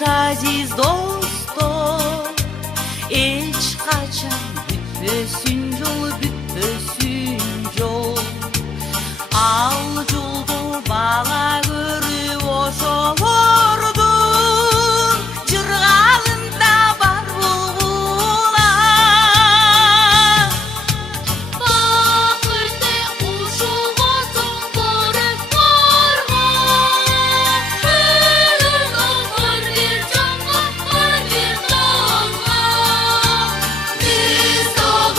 aziz dostlar, eç kaçan bütbösün yol, al yoldu bala görüp oşolordun, jırgalında bar bulgular. Bakırda uşuğasun barıp bargan, ölün ağır bir canға, ağır bir dağға. Biz dağı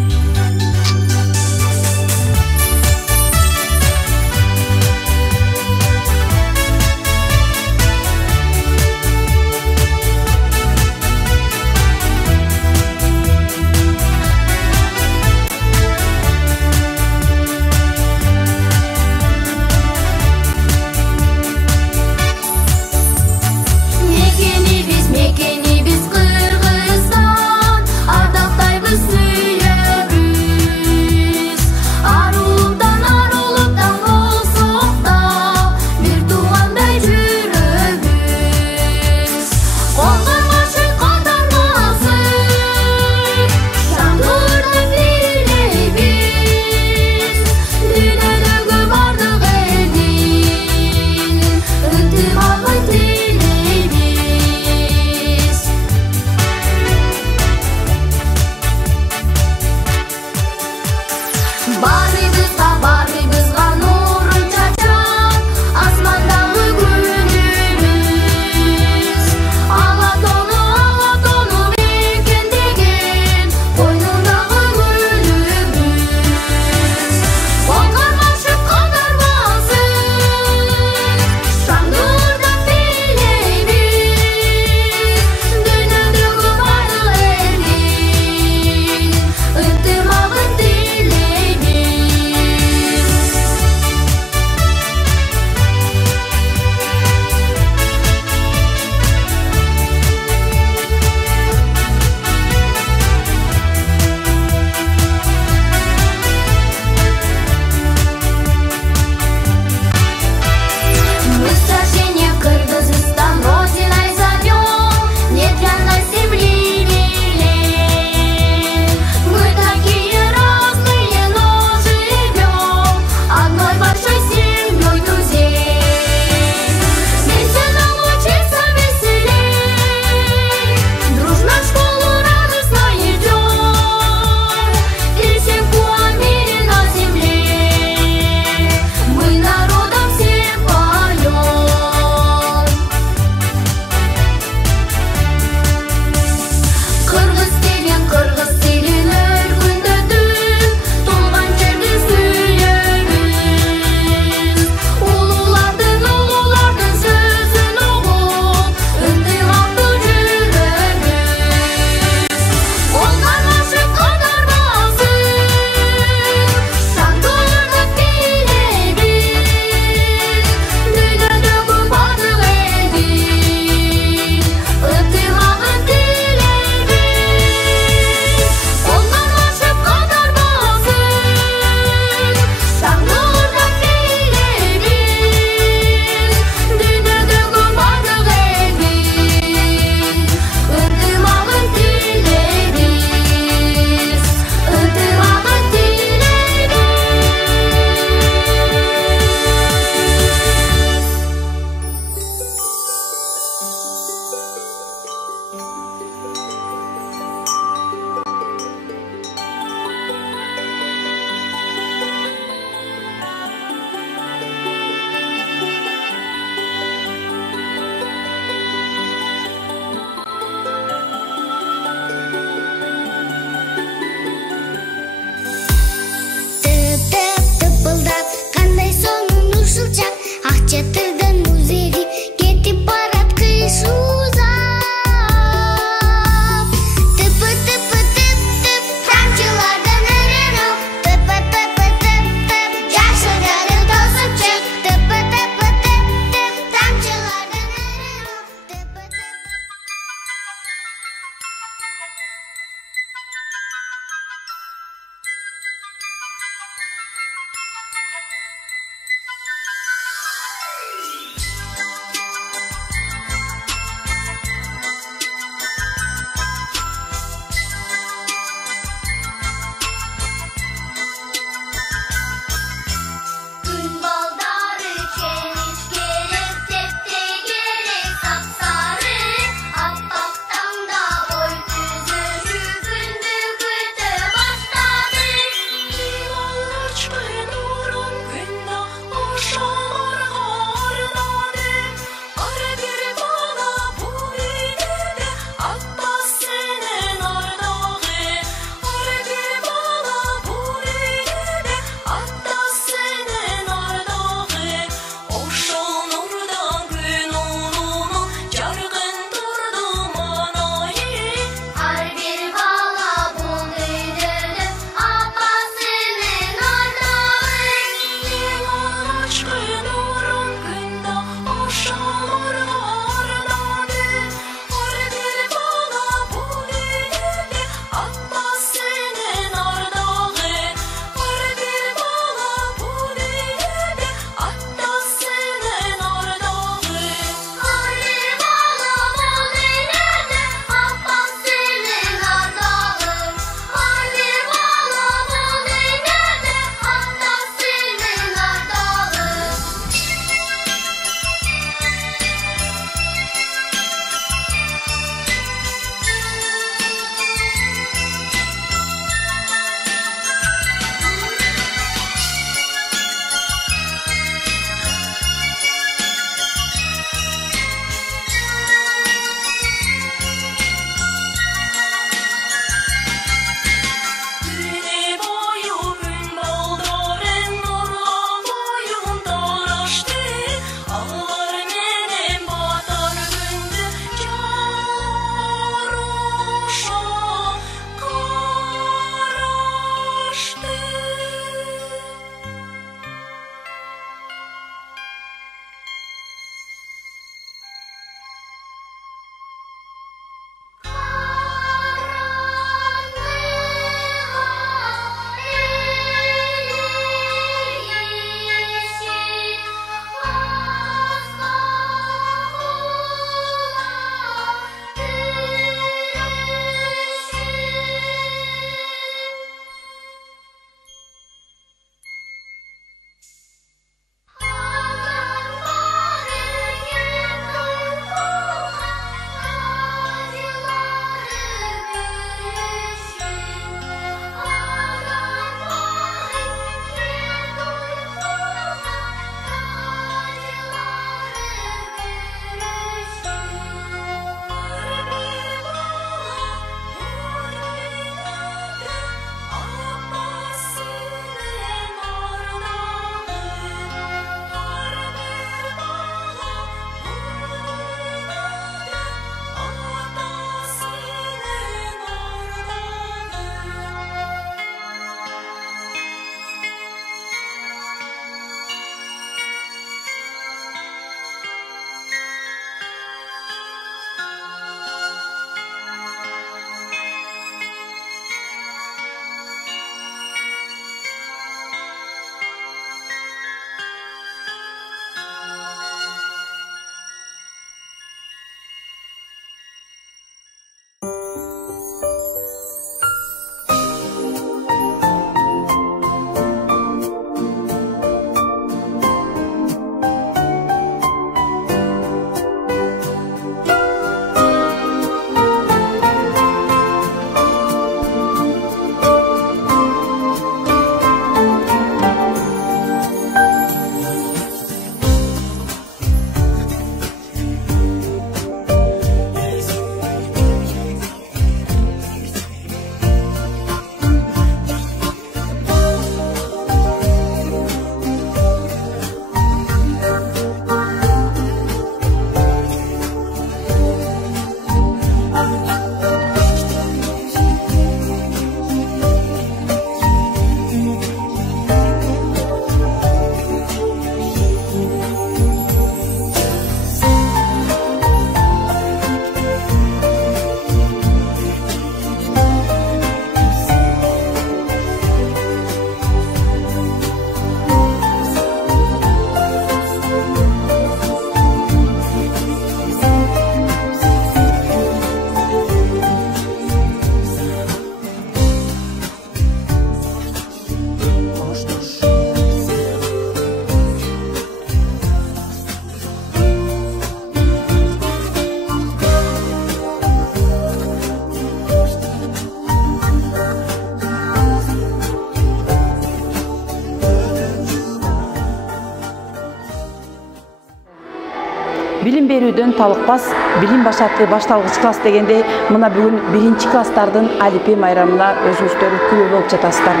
көйдөн талыкпас билим башаты башталгыч класс дегенде мына бүгүн 1-класстардын алипе майрамына өзүңүздөр күбө болуп жатасыздар.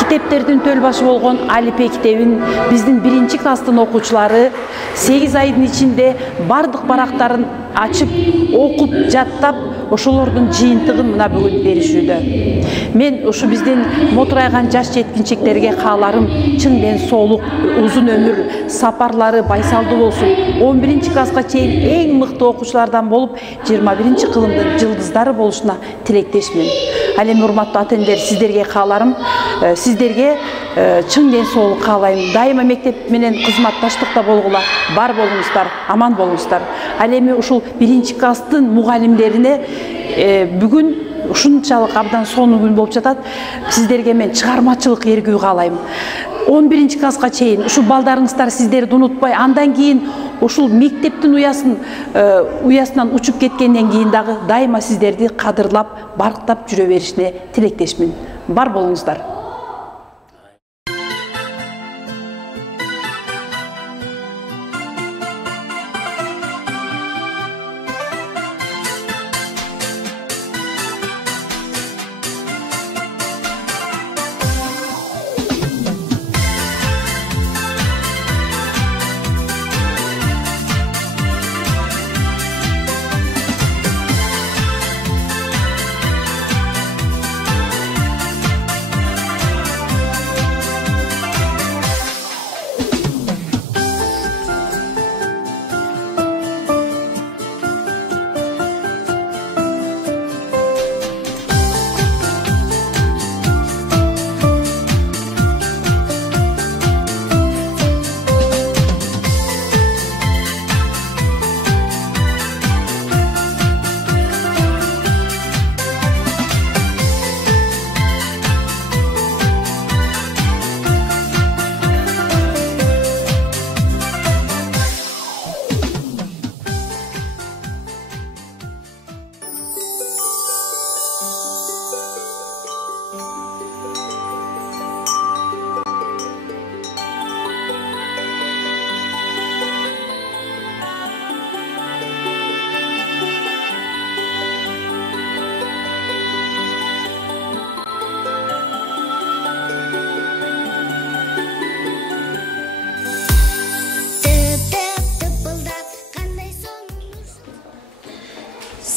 Китептердин төл башы болгон алипе китебин биздин 1-класстын окуучулары 8 айдын ичинде бардык барактарын ачып, окуп, жаттап, ошолордун жыйынтыгын мына бүгүн беришүүдө. Мен ушу биздин мотурайган жаш жеткинчектерге кааларым чың ден соолук, узун өмүр, сапарлары байсалдуу болсун. 11-класска чейин эң мыкты окуучулардан болуп, 21-кылымдын жылдыздары болушуна тилектешмин. Ал эми урматтуу ата-энелер, сиздерге кааларым, сиздерге чың ден соолук каалайм. Дайыма мектеп менен кызматташтыкта болгула, бар болуңуздар, аман болуңуздар. Ал эми ушул 1-класстын мугалимдерине бүгүн ушунчалык абдан сонун күн болуп жатат. Сиздерге мен чыгармачылык эргүү каалайм. 11-класска чейин ушул балдарыңыздар сиздерди унутпай, андан кийин ушул мектептин уясынан учуп кеткенден кийин дагы дайыма сиздерди кадырлап, барктап жүрө беришине тилектешмин. Бар болуңуздар.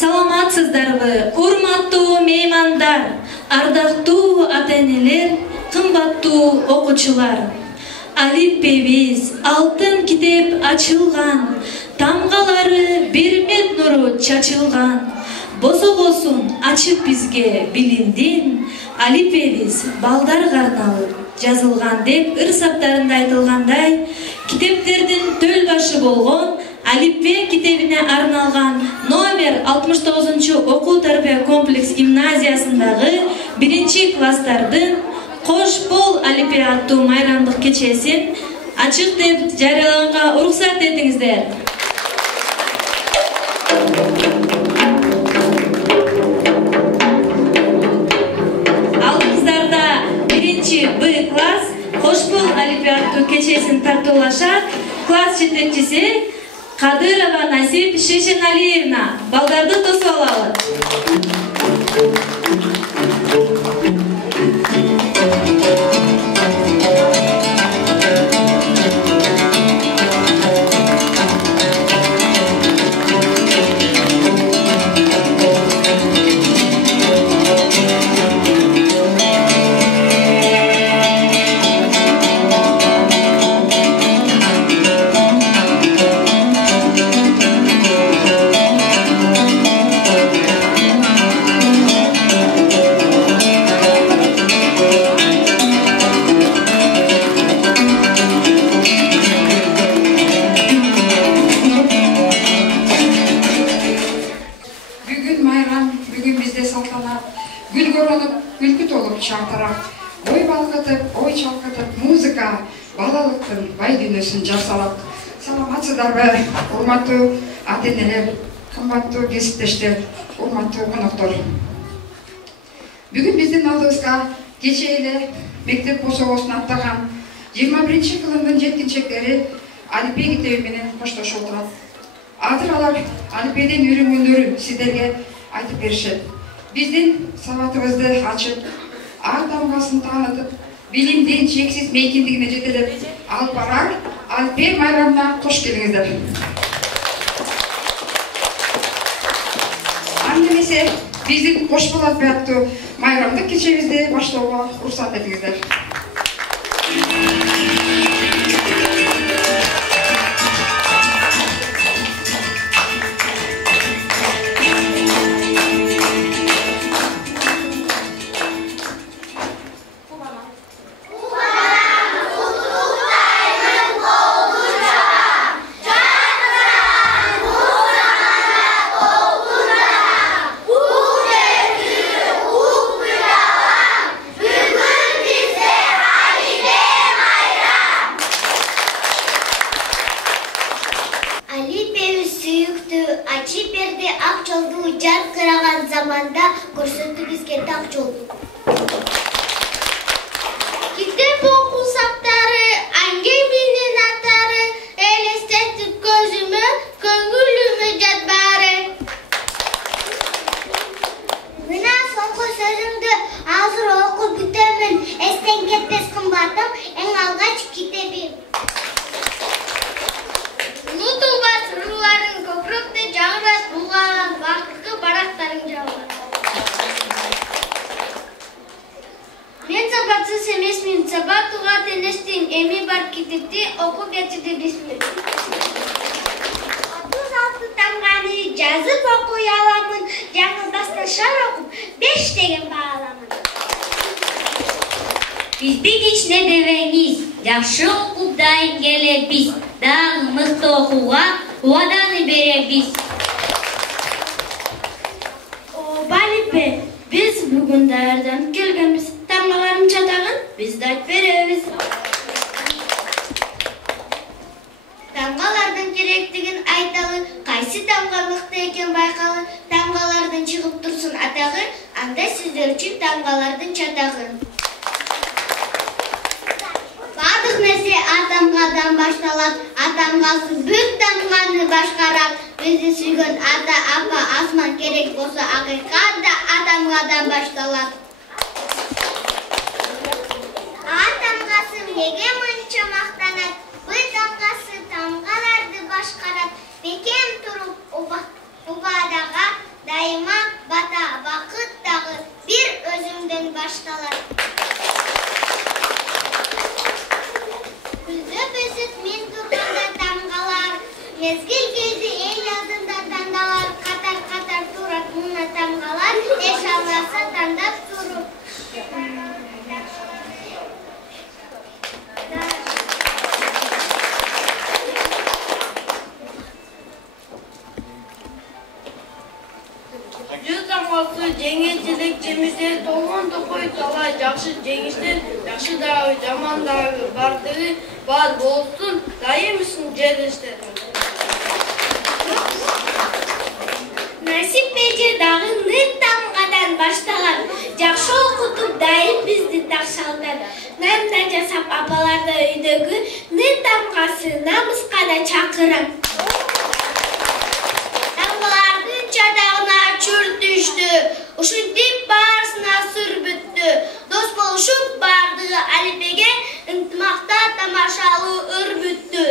Саламатсыздарбы, урматтуу меймандар, ардактуу ата-энелер, кымбаттуу окуучулар. Алипебиз алтын китеп ачылган, тамгалары бермет нуру чачылган. Босогосун ачып бизге билимдин, алипебиз балдарга арналып жазылган деп ыр-саптарында айтылгандай, китептердин төл башы болгон алипе китебине арналган номер 69-окуу тарбия комплекс гимназиясындагы 1-класстардын Кош бол алипе аттуу майрамдык кечесин ачык деп жарыяланга уруксат этиңиздер. Алдыңыздарда 1-Б класс Кош бол алипе аттуу кечесин тартуулашат. Класс жетекчиси Кадырова Насип Шешеналиевна. Балдарды тосуп алалы. Саламатсыздарбы, урматтуу ата-энелер, кымбаттуу кесиптештер, урматтуу коноктор. Бүгүн биздин алдыбызга кече эле мектеп босогосун аттаган 21-кылымдын жеткинчектери алипе китеби менен коштошуп отурат. Азыр алар алипеден үйрөнгөндөрүн сиздерге айтып беришет. Биздин сабатыбызды ачып, ар тамгасын таанытып, билимдин чексиз мейкиндигине жетелеп, алып барар Алипе майрамына кош келиңиздер. Андемесе биздин кош болот аттуу майрамдык кечебизди баштоого уруксат этиңиздер. Заманда көрсөтүп бизге так жол. Китеп окусактары, аңгеминин аттары, элестетип көзүмө, көңүлүмө жат баары. Мына соңку сөзүмдү азыр окуп бүтөмүн, эстен кетпес кымбатым, эң алгач китебим. Унутулбас ырларың көкүрөктө жагырат булган бакытты барактарың жагат. Мен сабатсыз эмесмин, сабат уга тенештим, эми бар китепти окуп жетиди бисмин. 36 тамганы жазып окуй аламын, жаңылбастан шар окуп 5 деген бааламын. Бизди кичине дебеңиз, жакшы окуп дайын келебиз, дагы мыкты окууга убаданы беребиз. Алипе, биз бүгүн даярданып келгенбиз. Тамгалардын чатагын биз да айтып беребиз. Тамгалардын керектигин айталы, кайсы тамга мыкты экен байкалы, тамгалардын чыгып турсун атагы, анда сиздер үчүн тамгалардын чатагы. Бардык нерсе атамгадан башталат, атамгасы бүт тамганы башкарат. Бизди сүйгөн ата, апа, асман керек болсо акыйкат да атамгадан башталат. Атамгасы неге мынча мактанат? Бүт акасы тамгаларды башкарат. Бекем туруп убадага дайыма бата, бакыт дагы бир өзүмдөн башталат. Күзөп-өсүп мен турганда тамгалар, мезгил кези эл алдында тандалар, катар-катар турат мына тамгалар, эш албаса тандап туруп. Жүз тамгасы жеңилчилик жемиштер толгон токой талай жакшы жеңиштер, жакшы дагы жаман дагы бардыгы бар болсун, дайым үчүн жерлештер. Насип эже дагы нын тамгадан башталат. Жакшы окутуп дайым бизди такшалдат. Нанда жасап апаларды үйдөгү нын тамгасы намыска да чакырат. Тамгалардын чатагына чүрт түштү, ушинтип баарысына сыр бүттү. Дос болушуп бардыгы Алипеге ынтымакта тамашалуу ыр бүттү.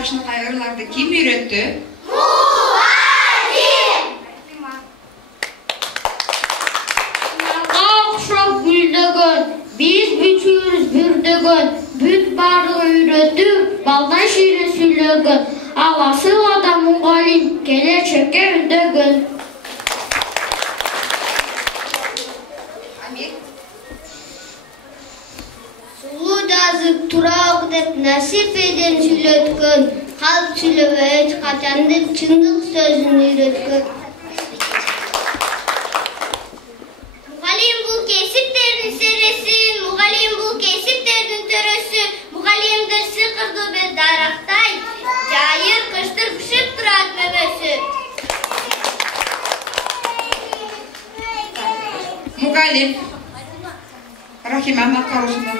жакшылык ырларды ким үйрөттү? Окшоп гүлдөгөн, биз бүтүбүз бүрдөгөн, бүт баардыгы үйрөтүп, балдан ширин сүйлөгөн, ал асыл адам мугалим, келечекке үндөгөн. Сулуу жазып турак деп насипеден сүйлөткөн, калп сүйлөбөй эч качан деп чындык сөзүн үйрөткөн. Мугалим бул кесиптердин сереси, мугалим бул кесиптердин төрөсү, мугалимдер сыкырдуу бел дарактай, жайыр кыштыр бышып турат мөмөсү. Мугалим Рахиманын аткаруусунда.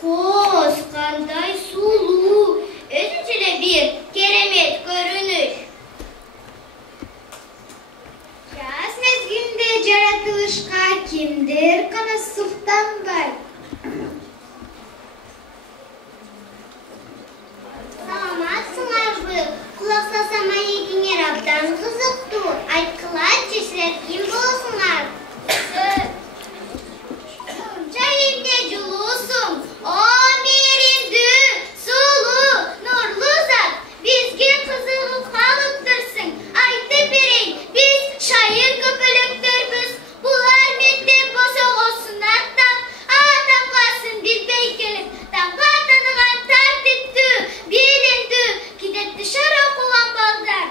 Koz, qanday sulu, özüçüle bir keremet görünüş. Yaz mezgilinde jaratılışqa kimdir qana suhtanbay? Саламатсыңарбы? Кулак салсам маегиңер абдан кызыктуу. Айткылачы, силер ким болосуңар? Жайымде жулуусуң. О, мейримдүү, сулуу, нурлуу зат. Бизге кызыгып калыптырсың. Айтып берейин, биз шайыр көпөлөктөрбүз. Булар мектеп босогосун аттап, атамгасын билбей келип, таңга таныган тартиптүү, билимдүү, кидетти шар окуган балдар.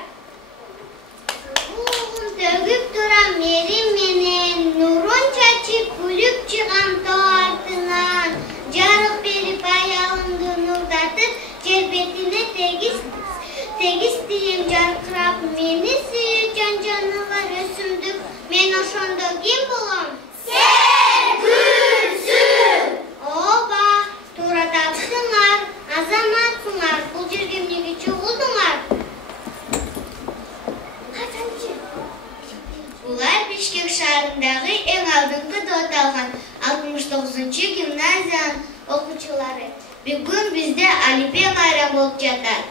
Угун төгүп турам мерим менен, нурун чачып күлүп чыгам тоо артынан. Жарык берип аялымды нурдатып, жер бетине тегиз тием жаркырап, мени сүйүү жан-жаныбар өсүмдүк. Мен ошондо ким болом? Сен гүлсүң. Ооба, туура таптыңар, азаматсыңар. Бул жерге эмнеге чогулдуңар? Булар Бишкек шаарындагы эң алдыңкы деп аталган 69-гимназиянын окуучулары. Бүгүн бизде Алипе майрам болуп жатат.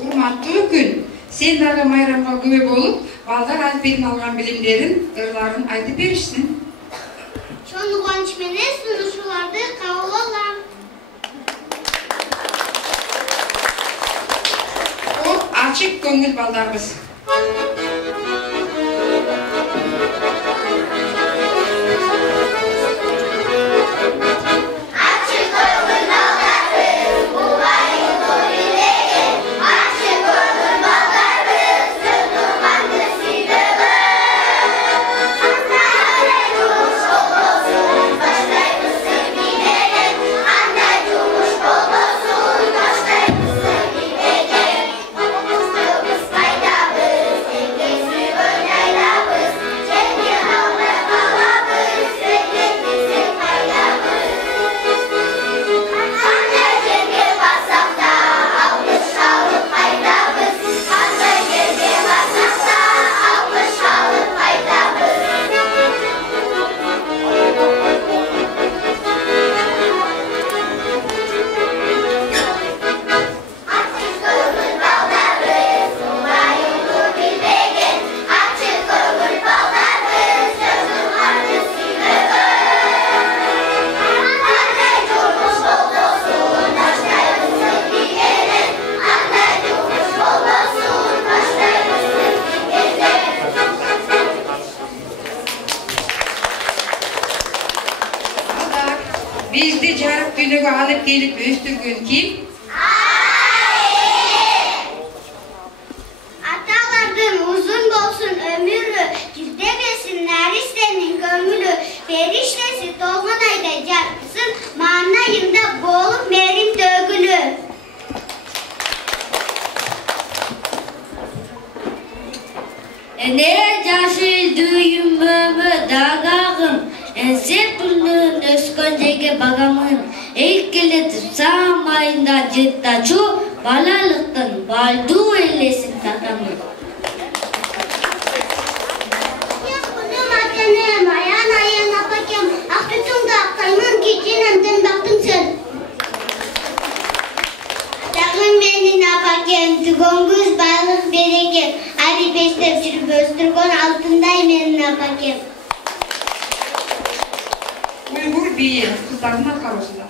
Урматтуу күн. Сен дагы майрамга күбө болуп, балдар Алипедин алган билимдерин, ырларын айтып беришсин. Чоң кубаныч менен сунушууларды кабыл алам. О, ачык көңүл балдарыбыз. Bizdi жарык дүйнөгө алып келип өстүргөн ким? Аталардын узун болсун өмүрү, кирдебесин наристенин көңүлү, периштеси толгон айда жаркысын, маанайында болуп мерим төгүлү. Эне жашыл дүйүмбөмө дагагым, энсепүлнүн өскөн жерге багамын. Эйкелетип саам айында жыттачу, балалыктын балдуу элесин татамын. Кунум атанем, аян апакем, актутуңду актаймын, кичинен тынбактың сен. Атагым менин апакем, түгөнгүз байлык берекем, Алипештеп жүрүп өстүргөн алтындай менин апакем. Уйгур бийи кыздардын аткаруусунда.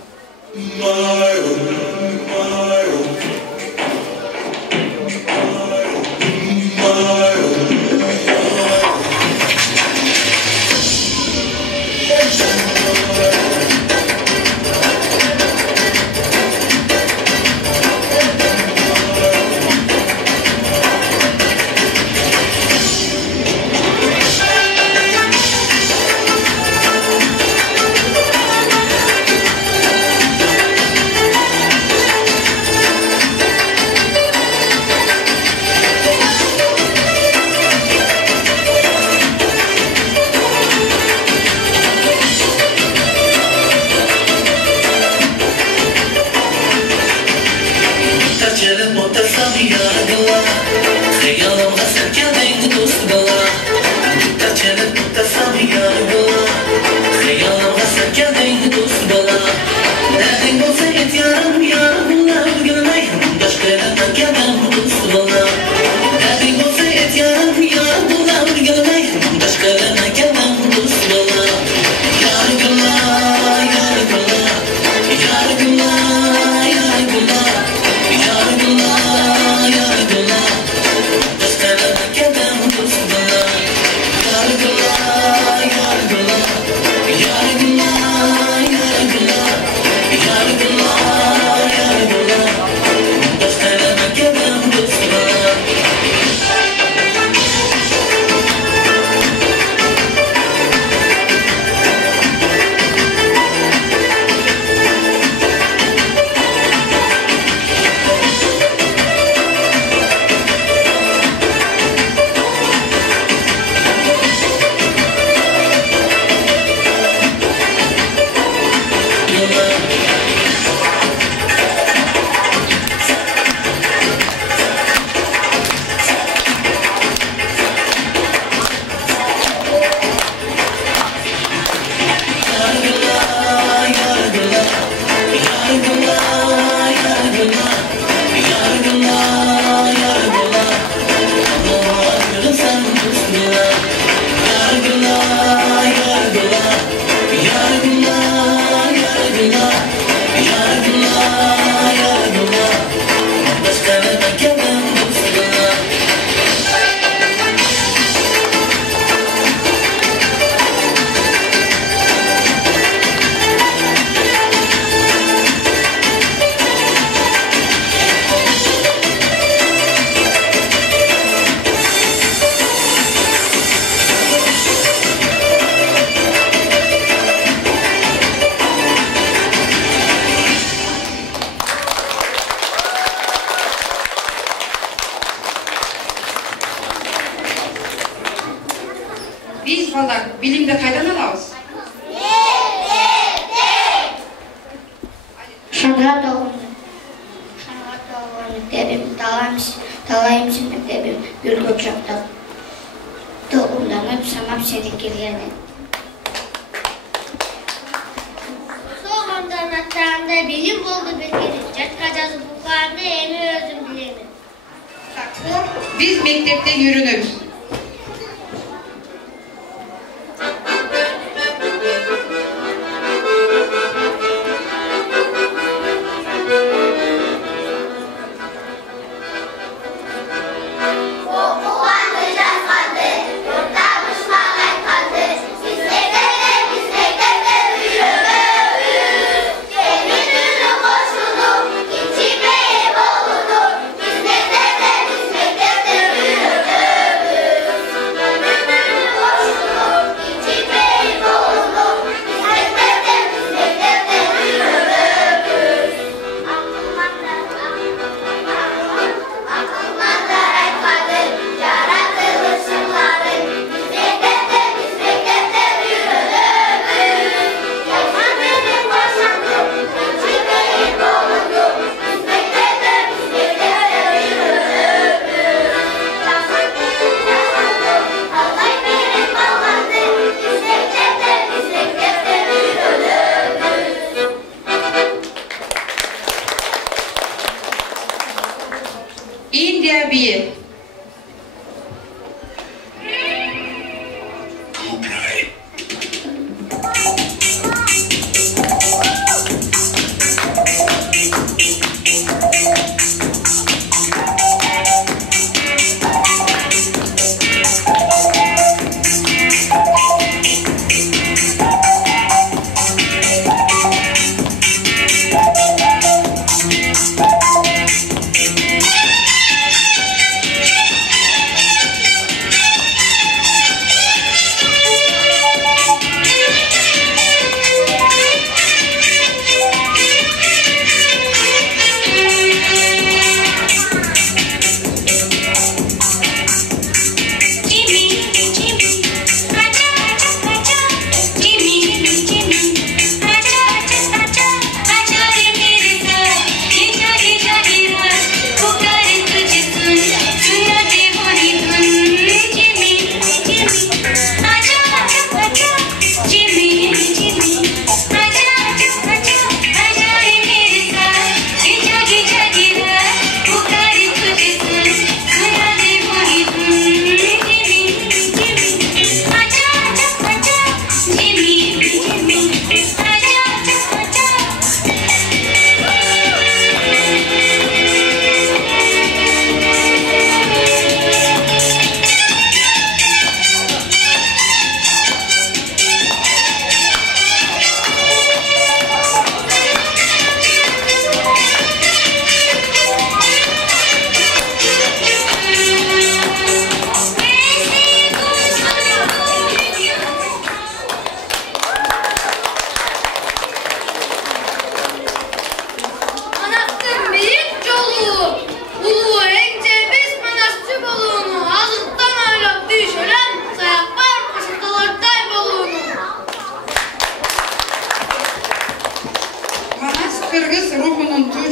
Biz балдар билимди кайдан алабыз? Шаңғат оғын мектебим, талайымшы мектебим гүлгө чоқтап. Тоғынданып, самап сені келгені. Соғымдан аттағанда билим болды бергені. Жатқа жазып бұққанды эми өзім білемін. Biz mektepten үйрөнөбүз.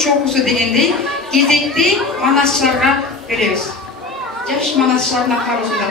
чогуусу дегендей кезекти манасчыларга беребиз. Жаш манасчылардын кабылында.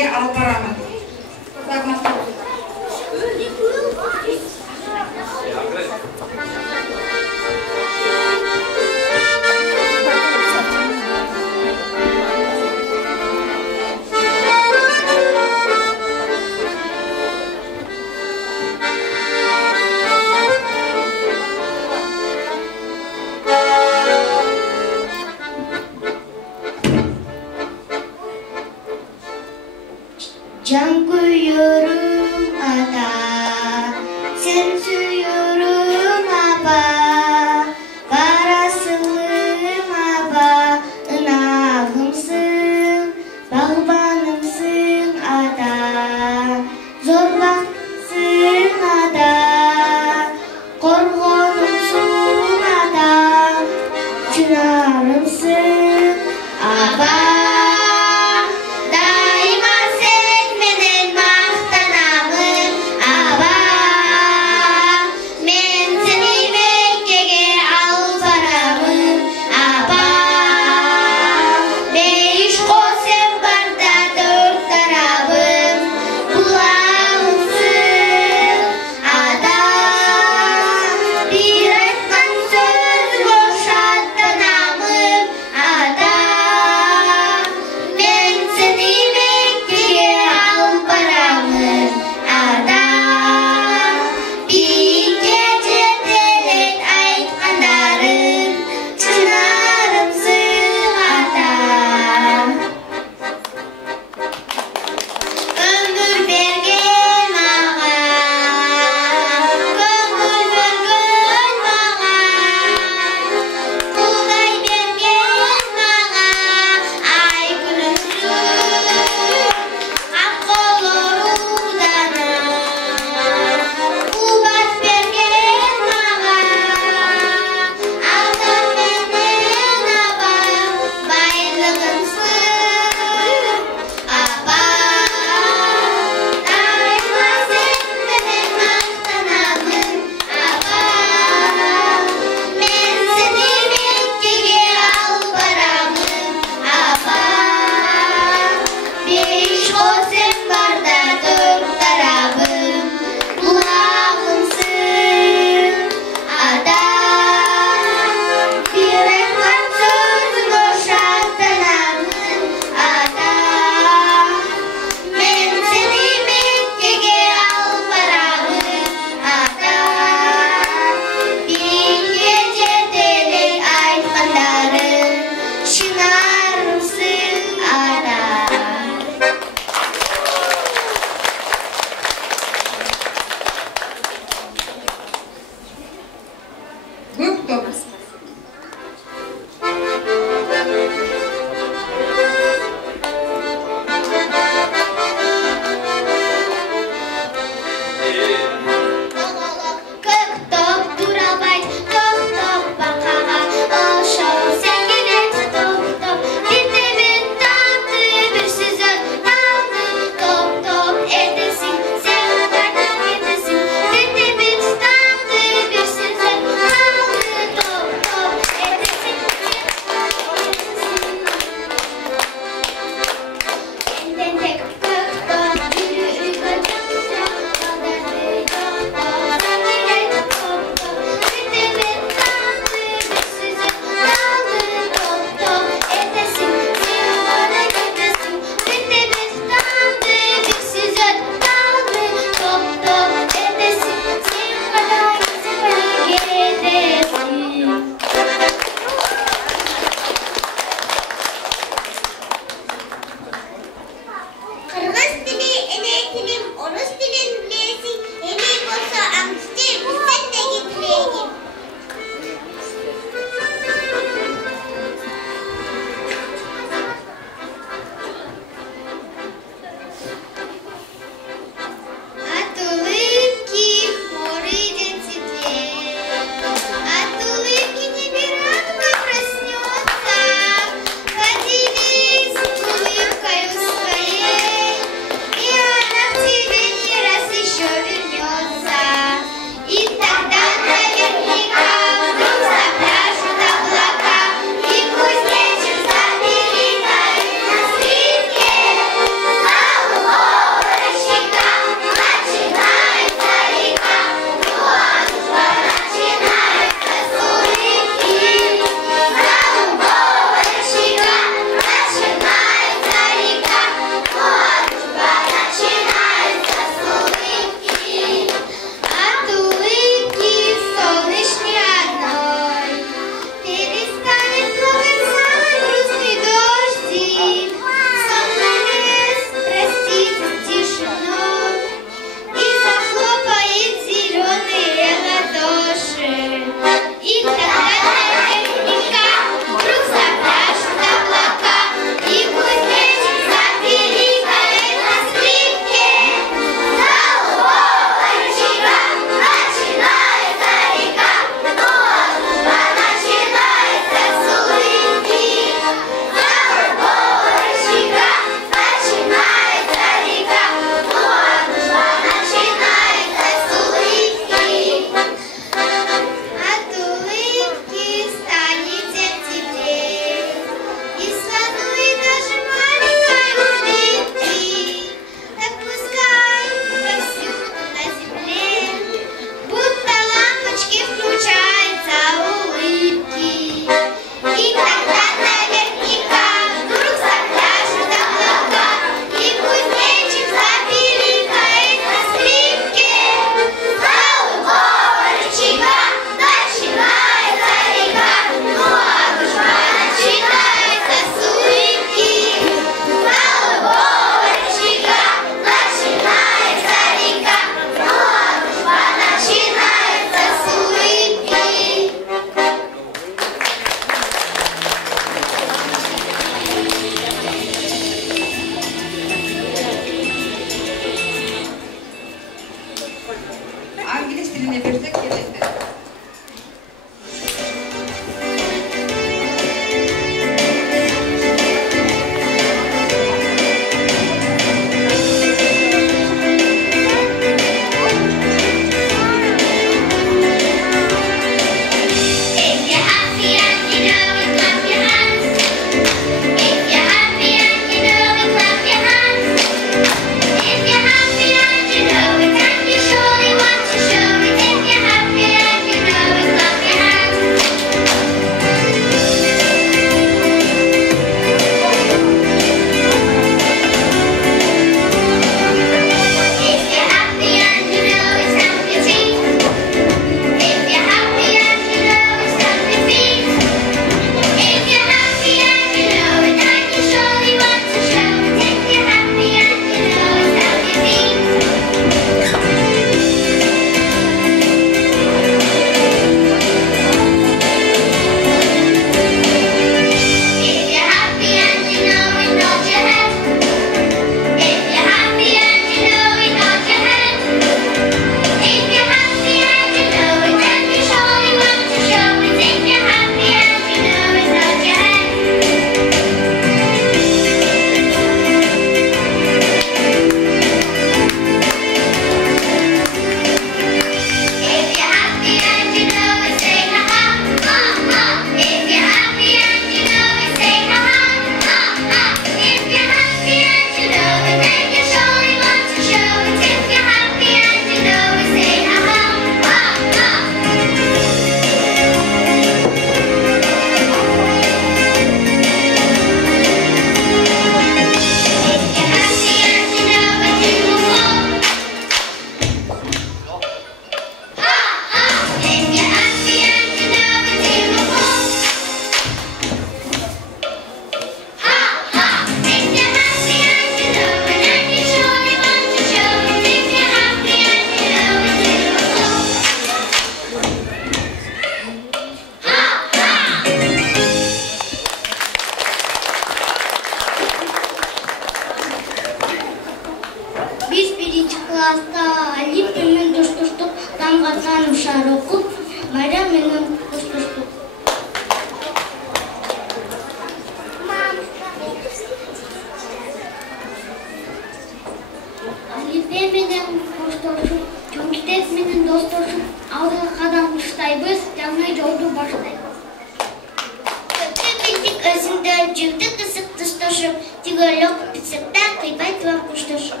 Көчүктү кысык тушташып, тигөлөк писыкта кыйбай туан кушташып.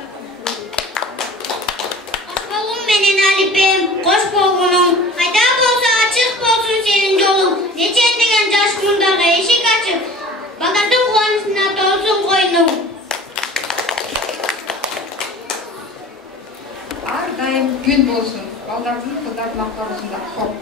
Кош болгун менен Алипем, кош болгунуң, кайда болсо ачык болсун сенин жолуң. Нечен деген жаш мундага эшик ачып, багардын кубанычына толсун койнуң. Ар дайым күн болсун, балдардын кыздардын акбарысында хоп.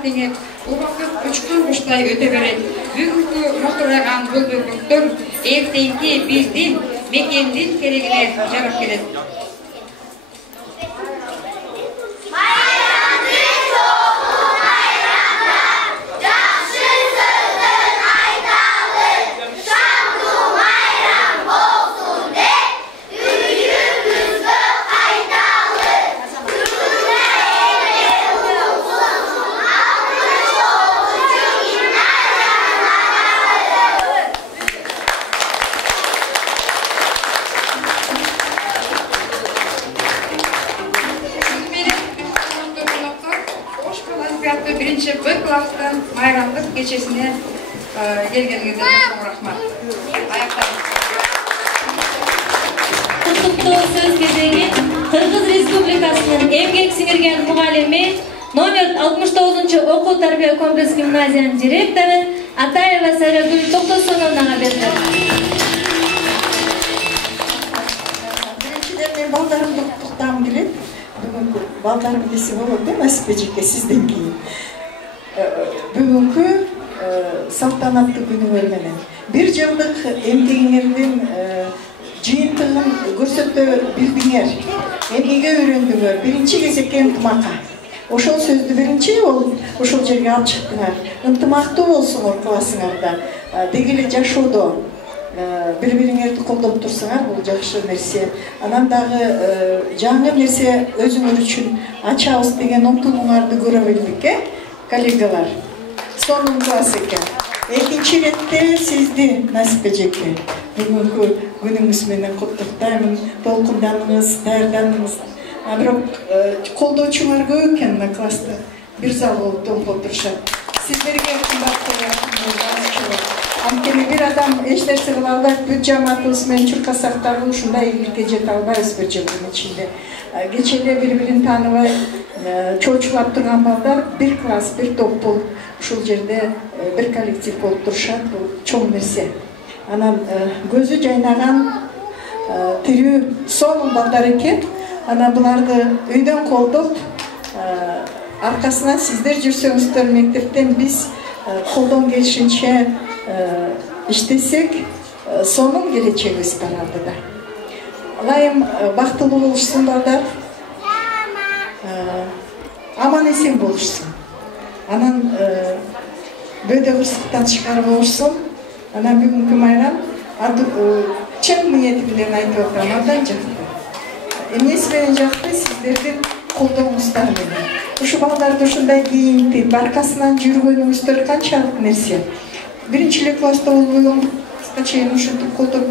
теңеп, убакыт учкан куштай өтө берет. Бүгүнкү моторайган бөлбөктөр эртеңки биздин мекендин керегине жарап келет. Birinci B klastан майрамдык кечесине келгениңизге чоң рахмат. Аяктар. Куттуктоо сөз кезеги Кыргыз Республикасынын эмгек сиңирген мугалими номер 69-окуу тарбия комплекс гимназиянын директору Атаева Сайрагүл Токтосоновнага берилет. Биринчиден мен балдарымды куттуктагым келет. Бүгүнкү балдарым десе болот да, Насипежеке сизден кийин. Бүгүнкү салтанаттуу күнүңөр менен 1 жылдык эмгегиңердин жыйынтыгын көрсөтө билдиңер, эмнеге үйрөндүңөр, биринчи кезекке ынтымакка. Ошол сөздү биринчи ошол жерге алып чыктыңар. Ынтымактуу болсуңар классыңарда, деги эле жашоодо бири-бириңерди колдоп турсаңар, бул жакшы нерсе. Анан дагы жаңы нерсе өзүңөр үчүн ачабыз деген умтулууңарды көрө билдик. коллегалар. Сонун класс экен. Экинчи иретте сизди Насип эжеке бүгүнкү күнүңүз менен куттуктаймын. Толкунданыңыз, даярданыңыз. Бирок колдоочулар көп экен мына класста. Бир зал болуп толуп турушат. Сиздерге кымбаттуу анткени бир адам эч нерсе кыла албайт. Бүт жамаатыбыз менен чуркасак дагы ушундай ийгиликке жете албайбыз бир жылдын ичинде. Кечээ эле бири-бирин тааныбай чоочулап турган балдар бир класс, бир топ болуп ушул жерде бир коллектив болуп турушат. Бул чоң нерсе. Анан көзү жайнаган тирүү сонун балдар экен. Ана буларды үйдөн колдоп аркасынан сиздер жүрсөңүздөр мектептен биз колдон келишинче иштесек сонун келечегибиз бар алдыда. Ылайым бактылуу болушсун балдар. Аман эсен болушсун. Анан бөөдө кырсыктан чыгарып болушсун. Анан бүгүнкү майрам чын ниети менен айтып атам, абдан жакты. Эмнеси менен жакты? Сиздердин колдооңуздар менен. Ушу балдарды ушундай кийинтип, аркасынан жүргөнүңүздөр канчалык нерсе. Биринчи эле класста болбойгон кызга чейин ушинтип колдоп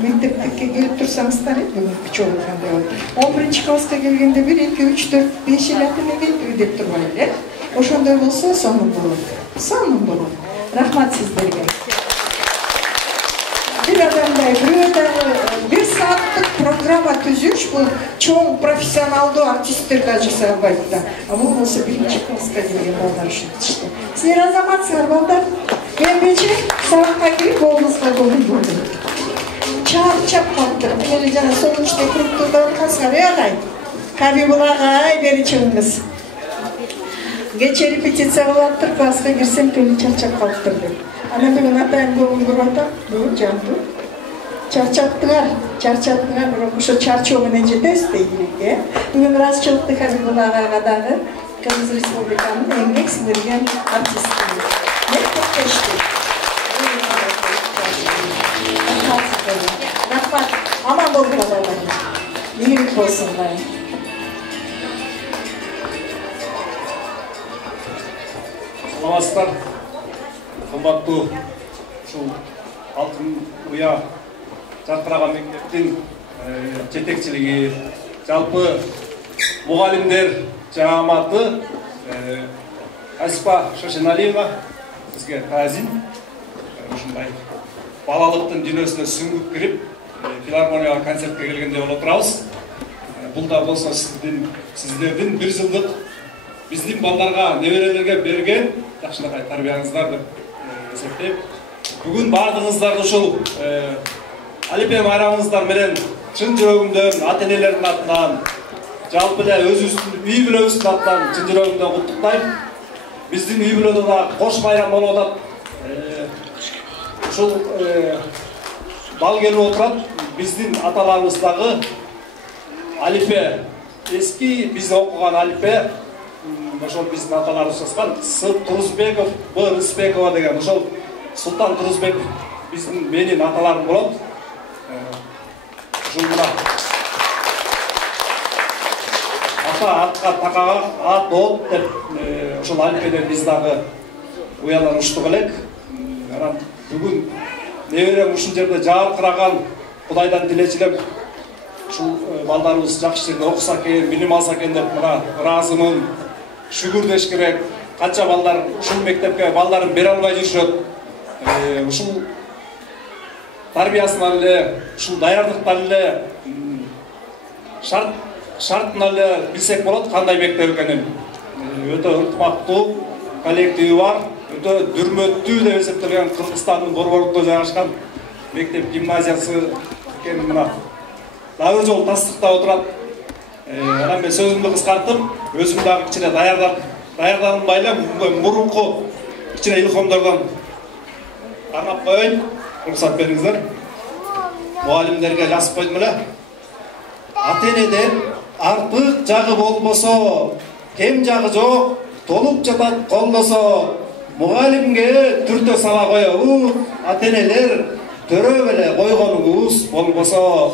мектепке келип турсаңыздар бүгүнкү чогулгандай болот. 11 класска келгенде 1, 2, 3, 4, 5 эле ата эне келип деп турбайлы, э? Ошондой болсо сонун болот. Сонун болот. Рахмат сиздерге. Бир адамдай бирөө дагы 1 сааттык программа түзүш бул чоң профессионалдуу артисттер да жасай албайт да. А бул болсо 1 класска келген балдар үчүн иште. Силер азаматсыңар балдар. Эмбечи сабакка кирип болуңузга болду. Чарчап калыптыр. Эле жана солнечный кругтурда откансыңар, агай. Кабибул агай, бери чыгыңыз. Кечээ репетиция кылыптыр, класска кирсем тели чарчап калыптыр деп. Анан бүгүн атайын көңүл буруп атам. Бүгүн жамту. Чарчаттыңар, бирок ошо чарчоо менен жетебиз дейли. Бүгүн ыраазычылыкты Кабибул агайга дагы Кыргыз Республиканын эмгек сиңирген артисти. Рахмат, аман болуп калыңдар. Ийгилик болсун. Саламатсыздар, кымбаттуу ушул алтын уя жаркыраган мектептин жетекчилиги, жалпы мугалимдер жамааты, Асипа Шошеналиева бизге таазим ушундай балалыктын дүйнөсүнө сүңгүп кирип, филармонияга концертке келгенде болуп отурабыз. Бул да болсо сиздердин 1 жылдык биздин балдарга, неберелерге берген жакшынакай тарбияңыздар деп эсептейм. Бүгүн бардыгыңыздарды ушул Алипе майрамыңыздар менен чын жүрөгүмдөн, ата энелердин атынан, жалпы эле өзүбүздүн үй бүлөбүздүн атынан чын жүрөгүмдөн куттуктайм. Биздин үй бүлөдө да кош майрам болуп атат. Ушул бал келип отурат. Биздин аталарыбыз дагы Алипе, эски биз окуган Алипе, ошол биздин аталарыбыз жазган С. Турузбеков, Б. Рыспекова деген ошол Султан Турузбеков биздин менин аталарым болот. Ушул мына атка такага ат от деп ошол Алипеден биз дагы уядан уштук элек. Анан бүгүн неберем ушул жерде жаркыраган Кудайдан тилечилеп ушул балдарыбыз жакшы жерде окуса экен, билим алса экен деп мына ыраазымын. Шүгүр деш керек. Канча балдар ушул мектепке балдарын бере албай жүрүшөт. Ушул тарбиясынан эле, ушул даярдыктан эле шартынан эле билсек болот кандай мектеп экенин. Өтө ынтымактуу коллективи бар, өтө дүрмөттүү деп эсептелген Кыргызстандын борборунда жайгашкан мектеп гимназиясы экенин мына дагы жолу тастыктап отурат. Анан мен сөзүмдү кыскартып, өзүм дагы кичине даярданып байлап, мурунку кичине илхомдордон карап коеюн. Уруксат бериңиздер. Мугалимдерге жазып койдум эле. Ата энеден артык жагы болбосо, кем жагы жок, толуп жатат колдосо, мугалимге түртө сала коебуз. Ата энелер төрөп эле койгонуңуз болбосо,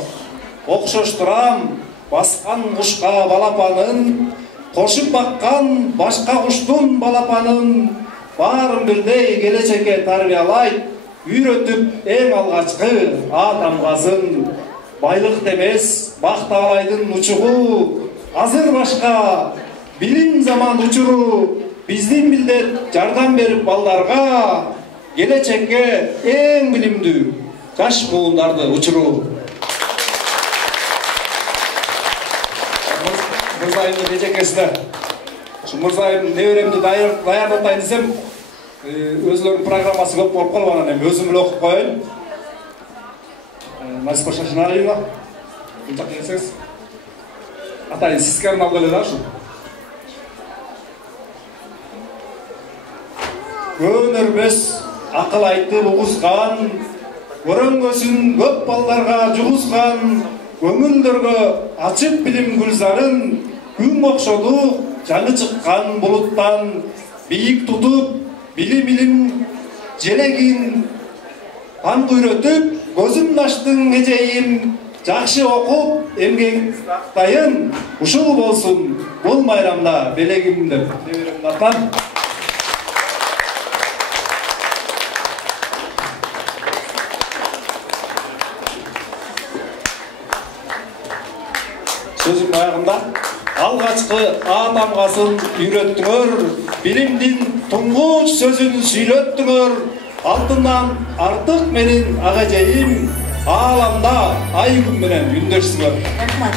окшоштурам баскан кушка балапанын, кошуп баккан башка куштун балапанын баарын бирдей келечекке тарбиялайт, үйрөтүп эң алгачкы А тамгасын. Байлык эмес, бак таалайдын учугу, азыр башка билим заман учуру, биздин билдет жардам берип балдарга, келечекке эң билимдүү жаш муундарды учуру. Мырзайымды эжекесине, ушу мырзайым неберемди даярдатайын десем, өзүлөрүнүн программасы көп болуп калып, анан эми өзүм эле окуп коеюн. Насипа Шашиналиева, мынча келсеңиз. Атайын сизге арналып эле да ушу. Өнөрбөс акыл айтып угузган, өрөңгөсүн көп балдарга жугузган, көңүлдөргө ачып билим гүлзарын, күн окшоду жаңы чыккан булуттан, бийик тутуп билим желегин ан күйрөтүп, көзүмдүн аштың эжейим, жакшы окуп эмгек актайын, ушул болсун бул майрамда белегим деп неберемдин атынан. Сөзүм аягында алгачкы А тамгасын үйрөттүңөр, билимдин туңгуч сөзүн сүйлөттүңөр, алтындан артык менин ага эжейим, ааламда ай күн менен үндөшсүңөр. Рахмат.